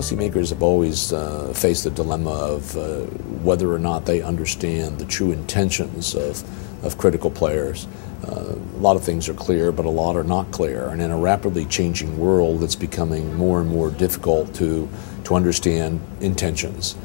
policymakers have always faced the dilemma of whether or not they understand the true intentions of critical players. A lot of things are clear, but a lot are not clear. And in a rapidly changing world, it's becoming more and more difficult to understand intentions.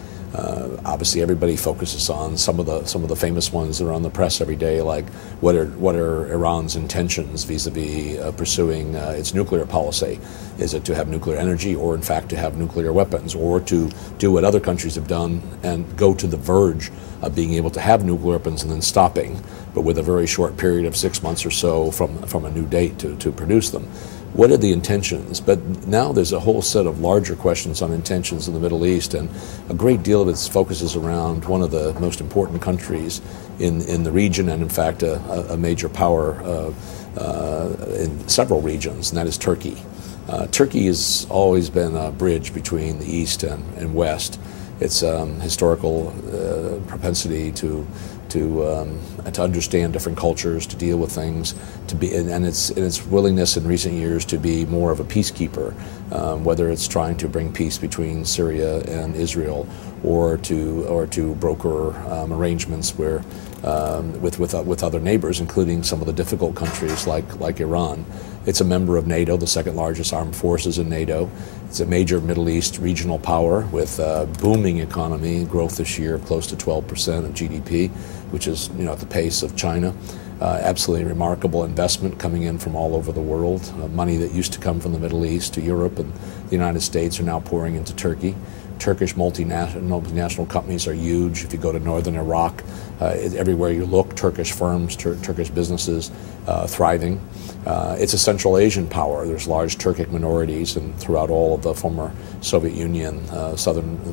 Obviously, everybody focuses on some of the famous ones that are on the press every day, like what are Iran's intentions vis-a-vis pursuing its nuclear policy? Is it to have nuclear energy, or in fact to have nuclear weapons, or to do what other countries have done and go to the verge of being able to have nuclear weapons and then stopping, but with a very short period of 6 months or so from a new date to produce them? What are the intentions? But now there's a whole set of larger questions on intentions in the Middle East, and a great deal of it focuses around one of the most important countries in the region, and in fact a major power in several regions, and that is Turkey. Turkey has always been a bridge between the East and West. Its historical propensity to understand different cultures, to deal with things, and its willingness in recent years to be more of a peacekeeper, whether it's trying to bring peace between Syria and Israel, or to broker arrangements where with other neighbors, including some of the difficult countries like Iran. It's a member of NATO, the second largest armed forces in NATO. It's a major Middle East regional power with a booming economy, growth this year of close to 12% of GDP, which is at the pace of China. Absolutely remarkable investment coming in from all over the world. Money that used to come from the Middle East to Europe and the United States are now pouring into Turkey. Turkish multinational companies are huge. If you go to northern Iraq, everywhere you look, Turkish firms, Turkish businesses thriving. It's a Central Asian power. There's large Turkic minorities and throughout all of the former Soviet Union,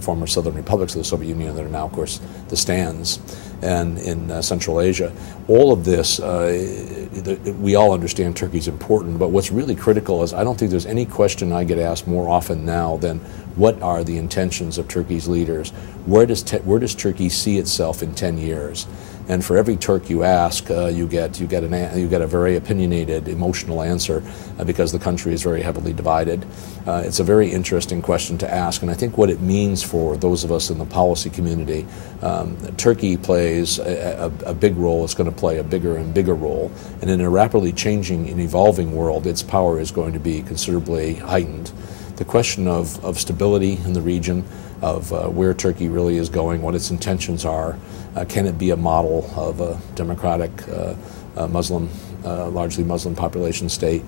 former southern republics of the Soviet Union that are now, of course, the stands, and in Central Asia. All of this, we all understand Turkey's important, but what's really critical is I don't think there's any question I get asked more often now than what are the intentions of Turkey's leaders? Where does Turkey see itself in 10 years? And for every Turk you ask, you get a very opinionated, emotional answer because the country is very heavily divided. It's a very interesting question to ask, and I think what it means for those of us in the policy community, Turkey plays a big role. It's going to play a bigger and bigger role, and in a rapidly changing and evolving world, its power is going to be considerably heightened. The question of stability in the region, of where Turkey really is going, what its intentions are, can it be a model of a democratic largely Muslim population state?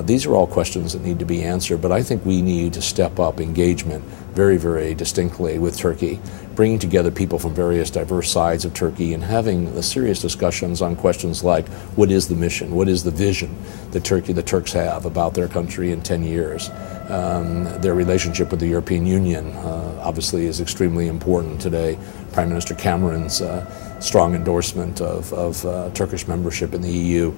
These are all questions that need to be answered, but I think we need to step up engagement very, very distinctly with Turkey, bringing together people from various diverse sides of Turkey and having serious discussions on questions like what is the mission, what is the vision that the Turks have about their country in 10 years. Their relationship with the European Union obviously is extremely important today. Prime Minister Cameron's strong endorsement of Turkish membership in the EU.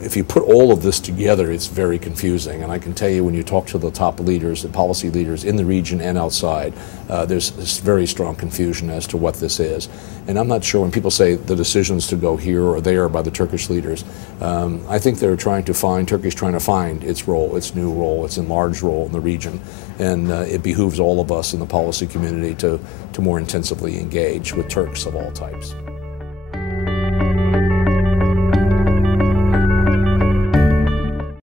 If you put all of this together, it's very confusing. And I can tell you, when you talk to the top leaders and policy leaders in the region and outside, there's this very strong confusion as to what this is. And I'm not sure when people say the decisions to go here or there by the Turkish leaders, I think they're trying to find, Turkey's trying to find its role, its new role, its enlarged role in the region. And it behooves all of us in the policy community to more intensively engage with Turks of all types.